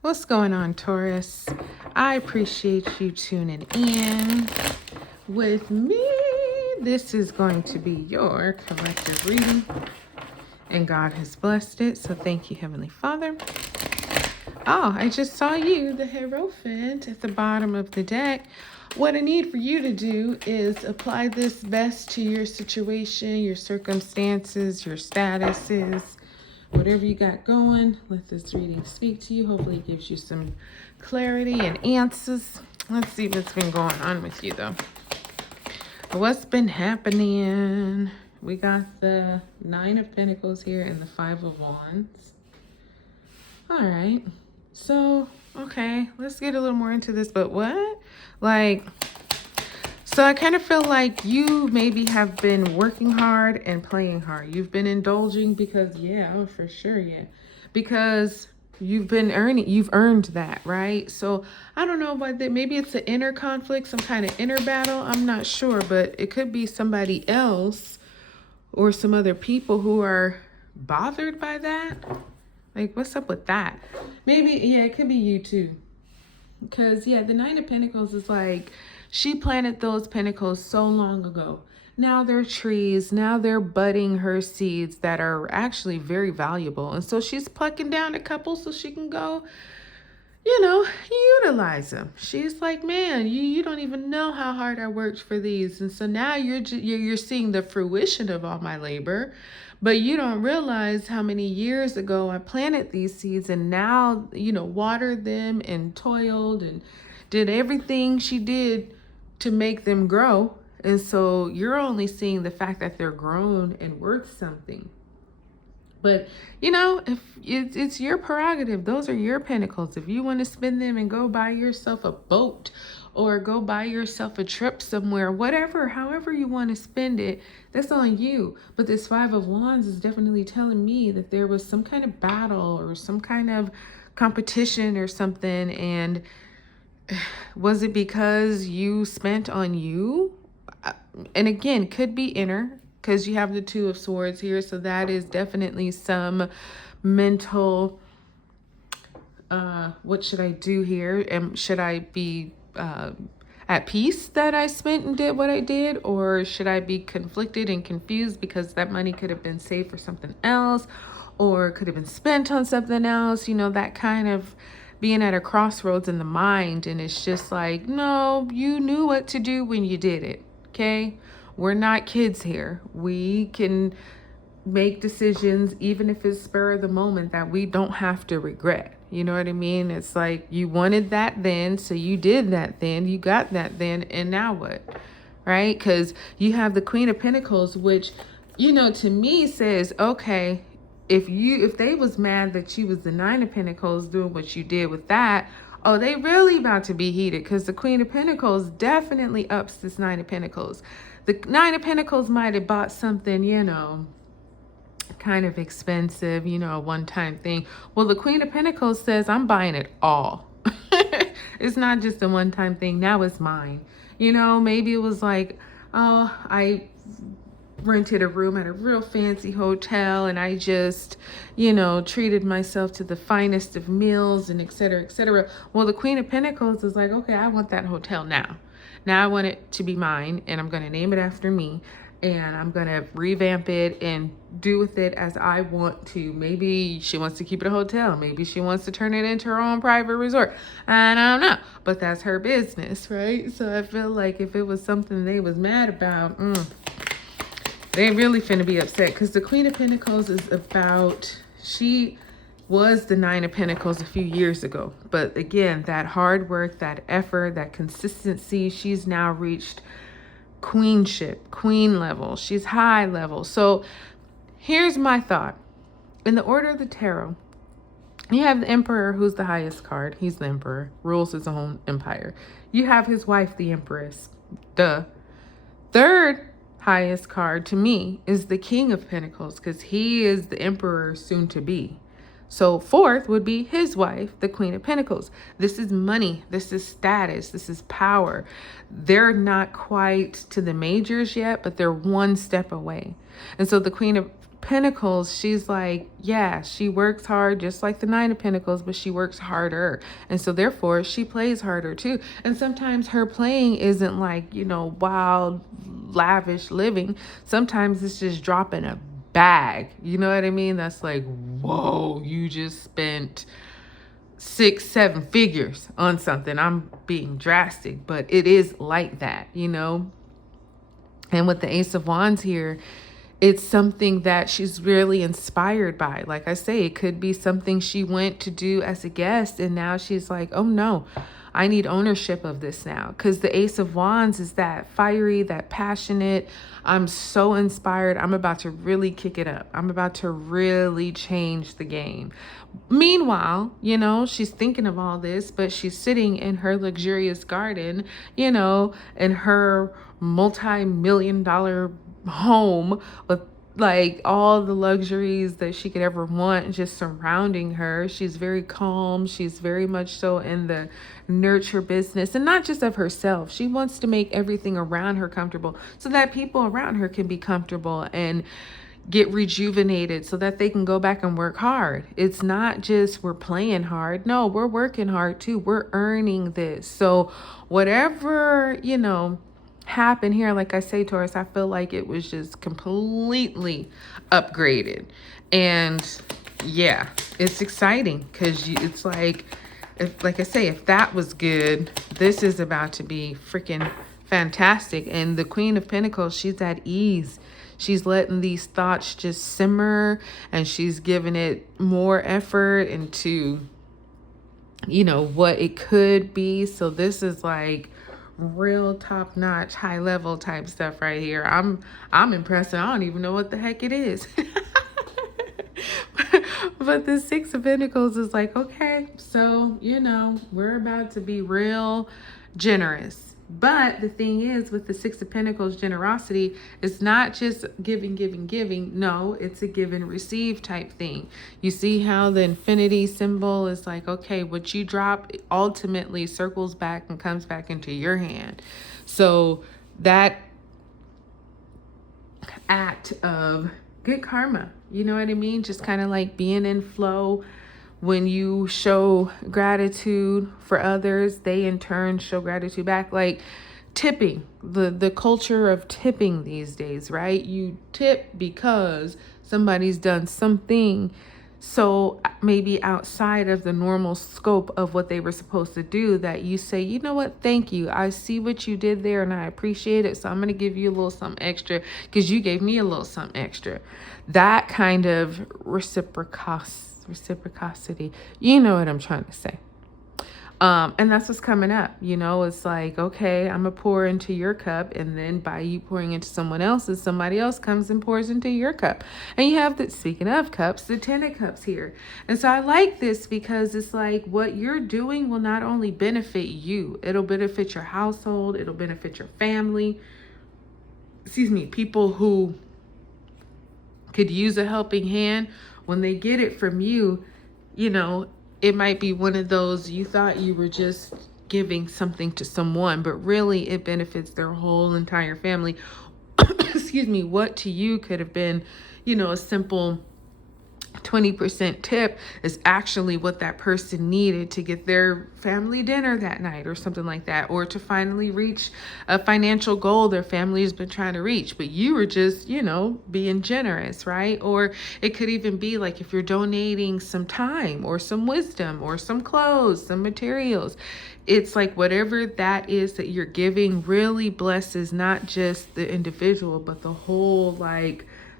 What's going on, Taurus? I appreciate you tuning in with me. This is going to be your collective reading, and God has blessed it. So thank you, Heavenly Father. Oh, I just saw you, the Hierophant, at the bottom of the deck. What I need for you to do is apply this best to your situation, your circumstances, your statuses, whatever you got going. Let this reading speak to you. Hopefully it gives you some clarity and answers. Let's see what's been going on with you, though. What's been happening? We got the Nine of Pentacles here and the Five of Wands. All right. So, okay, let's get a little more into this. But what? So I kind of feel like you maybe have been working hard and playing hard. You've been indulging because, for sure, because you've earned that, right? So I don't know about that. Maybe it's an inner conflict, some kind of inner battle. I'm not sure, but it could be somebody else or some other people who are bothered by that. Like, what's up with that? Maybe, it could be you too. Because, the Nine of Pentacles is like, she planted those pentacles so long ago. Now they're trees. Now they're budding her seeds that are actually very valuable. And so she's plucking down a couple so she can go, utilize them. She's like, man, you don't even know how hard I worked for these. And so now you're seeing the fruition of all my labor. But you don't realize how many years ago I planted these seeds and now, watered them and toiled and did everything she did to make them grow. And so you're only seeing the fact that they're grown and worth something. But, if it's your prerogative, those are your pentacles. If you want to spend them and go buy yourself a boat or go buy yourself a trip somewhere, however you want to spend it, that's on you. But this Five of Wands is definitely telling me that there was some kind of battle or some kind of competition or something. And was it because you spent on you? And again, could be inner, because you have the Two of Swords here. So that is definitely some mental, what should I do here? Should I be at peace that I spent and did what I did? Or should I be conflicted and confused because that money could have been saved for something else or could have been spent on something else? That kind of being at a crossroads in the mind. And it's just like, no, you knew what to do when you did it. Okay? We're not kids here. We can make decisions, even if it's spur of the moment, that we don't have to regret. You know what I mean? It's like you wanted that then, so you did that then, you got that then, and now what? Right? Because you have the Queen of Pentacles, which, to me says, okay, if they was mad that you was the Nine of Pentacles doing what you did with that, oh, they really about to be heated, because the Queen of Pentacles definitely ups this Nine of Pentacles. The Nine of Pentacles might have bought something, kind of expensive, a one-time thing. Well, the Queen of Pentacles says, I'm buying it all. It's not just a one-time thing. Now it's mine. Maybe it was like, oh, I rented a room at a real fancy hotel and I just, treated myself to the finest of meals and et cetera, et cetera. Well, the Queen of Pentacles is like, okay, I want that hotel now. Now I want it to be mine and I'm going to name it after me. And I'm going to revamp it and do with it as I want to. Maybe she wants to keep it a hotel. Maybe she wants to turn it into her own private resort. I don't know. But that's her business, right? So I feel like if it was something they was mad about, they really finna be upset. Because the Queen of Pentacles is about, she was the Nine of Pentacles a few years ago. But again, that hard work, that effort, that consistency, she's now reached queenship, queen level. She's high level. So here's my thought. In the order of the tarot, you have the Emperor, who's the highest card. He's the Emperor, rules his own empire. You have his wife, the Empress. The third highest card to me is the King of Pentacles, because he is the Emperor soon to be. So fourth would be his wife, the Queen of Pentacles. This is money. This is status. This is power. They're not quite to the majors yet, but they're one step away. And so the Queen of Pentacles, she's like, yeah, she works hard just like the Nine of Pentacles, but she works harder. And so therefore she plays harder too. And sometimes her playing isn't like, wild, lavish living. Sometimes it's just dropping a bag. You know what I mean? That's like, whoa, you just spent 6-7 figures on something. I'm being drastic, but it is like that, And with the Ace of Wands here, it's something that she's really inspired by. Like I say, it could be something she went to do as a guest, and now she's like, oh no, I need ownership of this now. Because the Ace of Wands is that fiery, that passionate. I'm so inspired. I'm about to really kick it up. I'm about to really change the game. Meanwhile, she's thinking of all this, but she's sitting in her luxurious garden, in her multi-million-dollar home with like all the luxuries that she could ever want just surrounding her. She's very calm. She's very much so in the nurture business, and not just of herself. She wants to make everything around her comfortable so that people around her can be comfortable and get rejuvenated so that they can go back and work hard. It's not just we're playing hard. No, we're working hard too. We're earning this. So whatever, happened here, like I say, Taurus, I feel like it was just completely upgraded. And yeah, it's exciting because it's like, like I say, if that was good, this is about to be freaking fantastic. And the Queen of Pentacles, she's at ease. She's letting these thoughts just simmer, and she's giving it more effort into, what it could be. So this is like real top-notch, high-level type stuff right here. I'm impressed. I don't even know what the heck it is. But the Six of Pentacles is like, okay, so, we're about to be real generous. But the thing is, with the Six of Pentacles generosity, it's not just giving, giving, giving. No, it's a give and receive type thing. You see how the infinity symbol is like, okay, what you drop ultimately circles back and comes back into your hand. So that act of good karma, you know what I mean? Just kind of like being in flow. When you show gratitude for others, they in turn show gratitude back. Like tipping, the culture of tipping these days, right? You tip because somebody's done something so maybe outside of the normal scope of what they were supposed to do, that you say, you know what, thank you. I see what you did there and I appreciate it. So I'm going to give you a little something extra because you gave me a little something extra. That kind of reciprocity, you know what I'm trying to say. And that's what's coming up. It's like, okay, I'm gonna pour into your cup, and then by you pouring into someone else's, somebody else comes and pours into your cup. And you have the, speaking of cups, the Ten of Cups here. And so I like this because it's like what you're doing will not only benefit you, it'll benefit your household, it'll benefit your family. People who could use a helping hand. When they get it from you, it might be one of those, you thought you were just giving something to someone, but really it benefits their whole entire family. What to you could have been, a simple 20% tip is actually what that person needed to get their family dinner that night or something like that, or to finally reach a financial goal their family has been trying to reach. But you were just, being generous, right? Or it could even be like if you're donating some time or some wisdom or some clothes, some materials. It's like whatever that is that you're giving really blesses not just the individual, but the whole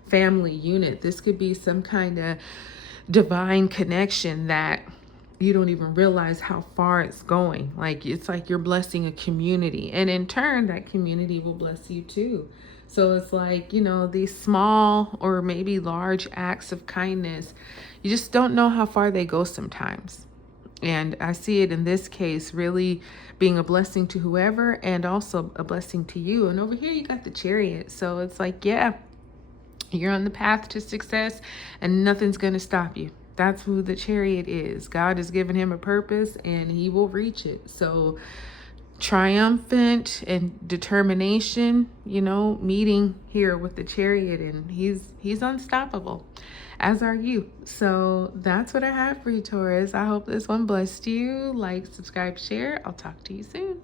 family unit. This could be some kind of divine connection that you don't even realize how far it's going. It's like you're blessing a community, and in turn that community will bless you too. So it's like, these small or maybe large acts of kindness, you just don't know how far they go sometimes. And I see it in this case really being a blessing to whoever and also a blessing to you. And over here you got the Chariot. So it's like, yeah, you're on the path to success and nothing's going to stop you. That's who the Chariot is. God has given him a purpose and he will reach it. So triumphant and determination, you know, meeting here with the Chariot, and he's unstoppable, as are you. So that's what I have for you, Taurus. I hope this one blessed you. Like, subscribe, share. I'll talk to you soon.